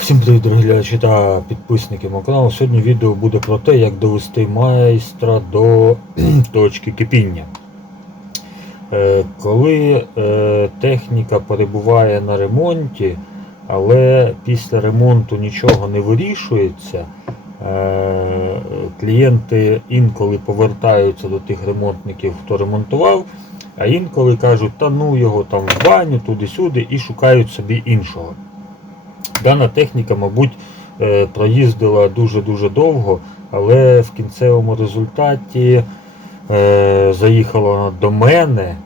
Всім привіт, дорогі глядачі та підписники мого каналу. Сьогодні відео буде про те, як довести майстра до точки кипіння. Е, Коли е, техніка перебуває на ремонті, але після ремонту нічого не вирішується, е, клієнти інколи повертаються до тих ремонтників, хто ремонтував, а інколи кажуть, та ну його там в баню, туди-сюди і шукають собі іншого. Дана техніка, мабуть, е, проїздила дуже-дуже довго, але в кінцевому результаті е, заїхала до мене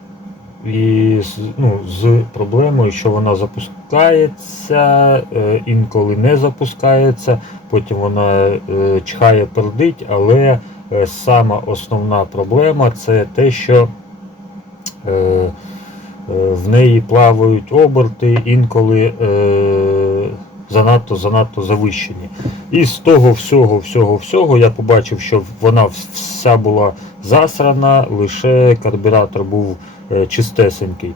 і ну, з проблемою, що вона запускається, е, інколи не запускається, потім вона чхає, пердить, але сама основна проблема це те, що в неї плавають оберти, інколи занадто занадто завищені. І з того всього, всього, всього я побачив, що вона вся була засрана, лише карбюратор був е, чистесенький.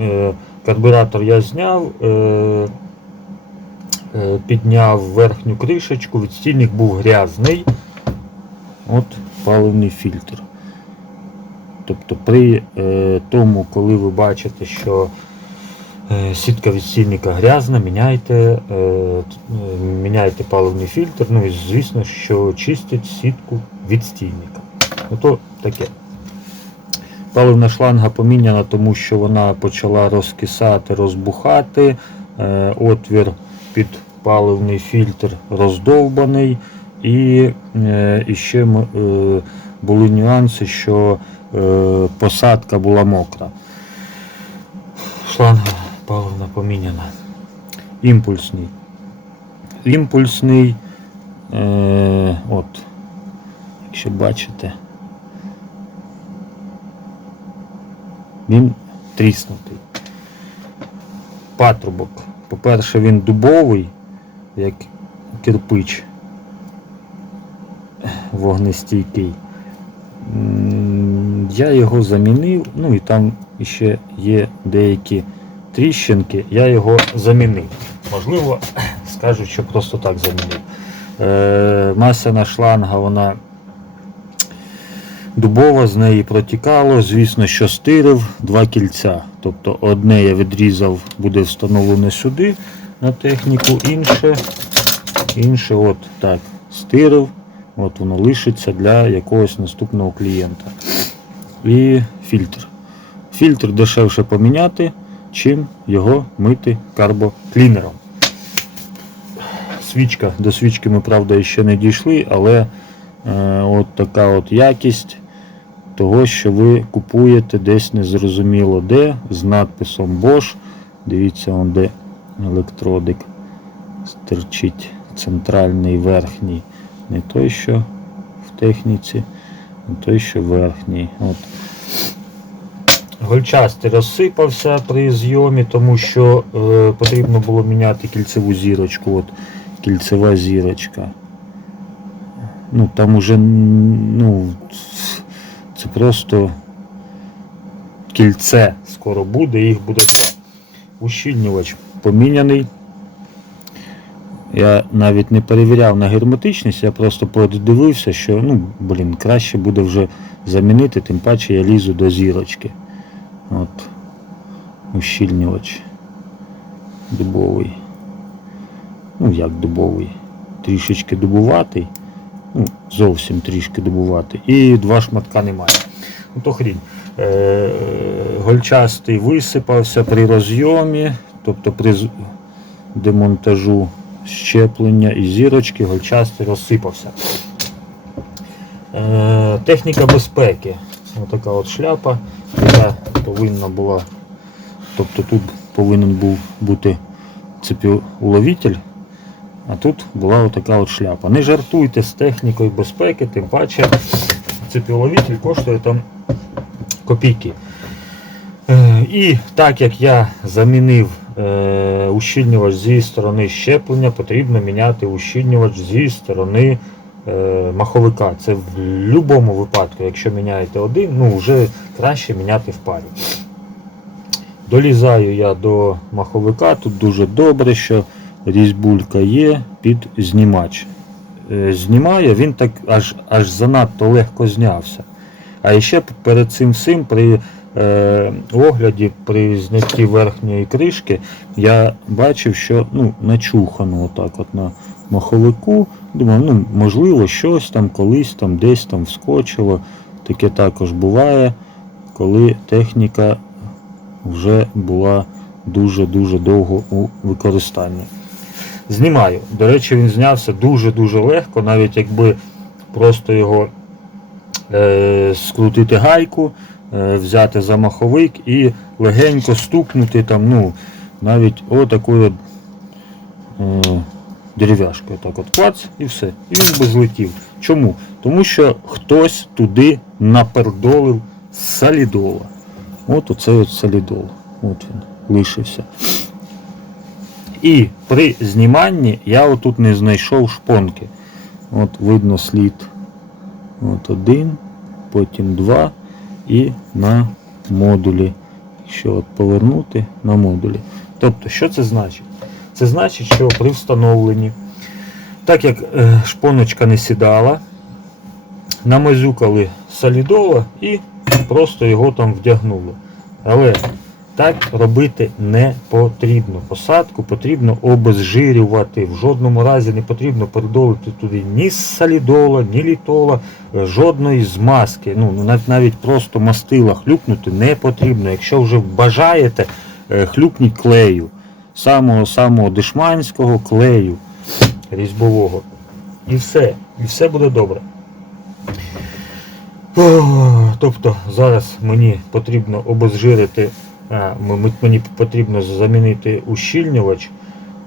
Е, карбюратор я зняв, е, підняв верхню кришечку, відстільник був грязний. От паливний фільтр. Тобто при тому, коли ви бачите, що е, сітка відстільника грязна, міняйте, е, е, міняйте паливний фільтр, ну і звісно, що чистять сітку відстільника. Ото таке. Паливна шланга поміняна, тому що вона почала розкисати, розбухати. Отвір під паливний фільтр роздовбаний. І, і ще були нюанси, що посадка була мокра. Шланга паливна поміняна. Імпульсний. Імпульсний. Е, от, якщо бачите, він тріснутий. Патрубок. По-перше, він дубовий, як кирпич вогнестійкий. Я його замінив, ну і там ще є деякі тріщинки, я його замінив. Можливо, скажуть, що просто так замінив. Е, масляна шланга, вона дубова, з неї протікало. Звісно, що стирив два кільця. Тобто одне я відрізав, буде встановлене сюди на техніку, інше, інше от так, стирив. От воно лишиться для якогось наступного клієнта. І фільтр. Фільтр дешевше поміняти, чим його мити карбоклінером. Свічка. До свічки ми, правда, ще не дійшли, але е, от така от якість того, що ви купуєте десь незрозуміло де, з надписом Bosch. Дивіться, он де електродик стерчить центральний верхній. Не той, що в техніці, не той, що верхній. От. Гольчастий розсипався при зйомі, тому що е, потрібно було міняти кільцеву зірочку. От кільцева зірочка. Ну там уже ну, це просто кільце скоро буде, їх буде два. Ущільнювач поміняний. Я навіть не перевіряв на герметичність, я просто подивився, що ну, блін, краще буде вже замінити, тим паче я лізу до зірочки. От. Ущільнювач. Дубовий. Ну як дубовий. Трішечки дубуватий. Ну, зовсім трішки дубуватий. І два шматка немає. Ну то хрінь. Е, гольчастий висипався при розйомі, тобто при демонтажу щеплення і зірочки, гольчастий розсипався. Е, техніка безпеки. Отака от шляпа, яка повинна була, тобто тут повинен був бути цепіуловитель, а тут була отака от шляпа. Не жартуйте з технікою безпеки, тим паче цепіуловитель коштує там копійки. Е, І так як я замінив е, ущільнювач зі сторони щеплення, потрібно міняти ущільнювач зі сторони маховика. Це в будь-якому випадку, якщо міняєте один, ну вже краще міняти в парі. Долізаю я до маховика, тут дуже добре, що різьбулька є під знімач. Е, Знімає, він так аж, аж занадто легко знявся. А ще перед цим всім при е, огляді, при знятті верхньої кришки, я бачив, що ну, начухано отак от на маховику. Думав, ну, можливо, щось там колись там десь там вскочило. Таке також буває, коли техніка вже була дуже-дуже довго у використанні. Знімаю. До речі, він знявся дуже-дуже легко, навіть якби просто його е, скрутити гайку, е, взяти за маховик і легенько стукнути там, ну, навіть отакою е, дерев'яшкою. Так от клац і все. І він би злетів. Чому? Тому що хтось туди напердолив солідола. От оцей от солідол. От він лишився. І при зніманні я отут не знайшов шпонки. От видно слід. От один, потім два і на модулі. Якщо от повернути на модулі. Тобто, що це значить? Це значить, що при встановленні, так як е, шпоночка не сідала, намазюкали солідола і просто його там вдягнули. Але так робити не потрібно. Посадку потрібно обезжирювати. В жодному разі не потрібно передолити туди ні солідола, ні літола, е, жодної змазки. Ну, навіть, навіть просто мастила хлюпнути не потрібно. Якщо вже бажаєте, е, хлюпніть клею. Самого самого дешманського клею різьбового. І все. І все буде добре. Тобто зараз мені потрібно обезжирити, мені потрібно замінити ущільнювач,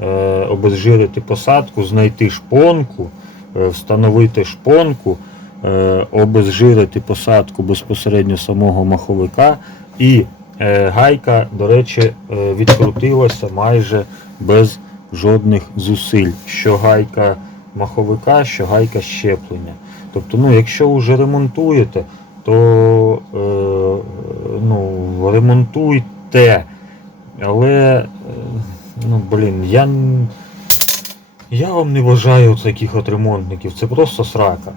е, обезжирити посадку, знайти шпонку, е, встановити шпонку, е, обезжирити посадку безпосередньо самого маховика. І гайка, до речі, е, відкрутилася майже без жодних зусиль. Що гайка маховика, що гайка щеплення. Тобто, ну, якщо вже ремонтуєте, то е, ну, ремонтуйте. Але, е, ну, блін, я, я вам не вважаю таких от ремонтників, це просто срака.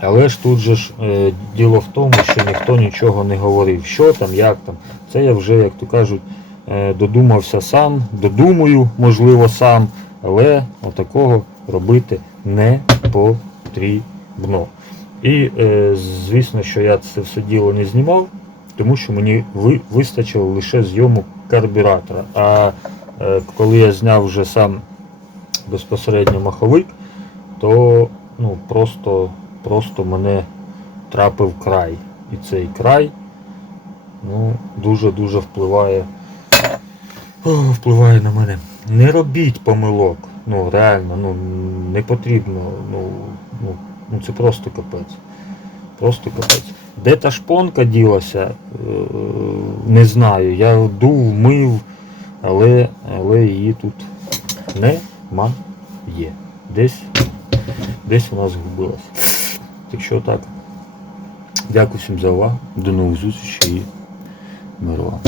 Але ж тут же ж е, діло в тому, що ніхто нічого не говорив, що там, як там. Це я вже, як то кажуть, е, додумався сам, додумаю, можливо, сам, але отакого робити не потрібно. І е, звісно, що я це все діло не знімав, тому що мені ви, вистачило лише зйомок карбюратора. А е, коли я зняв вже сам безпосередньо маховик, то ну, просто, просто мене трапив край. І цей край ну, дуже-дуже впливає, о, впливає на мене. Не робіть помилок. Ну, реально, ну, не потрібно. Ну, ну, ну це просто капець. Просто капець. Де та шпонка ділася, е, не знаю. Я дув, мив, але, але її тут немає. Десь, десь вона згубилась. Так що так. Дякую всім за увагу. До нових зустрічей і миру вам.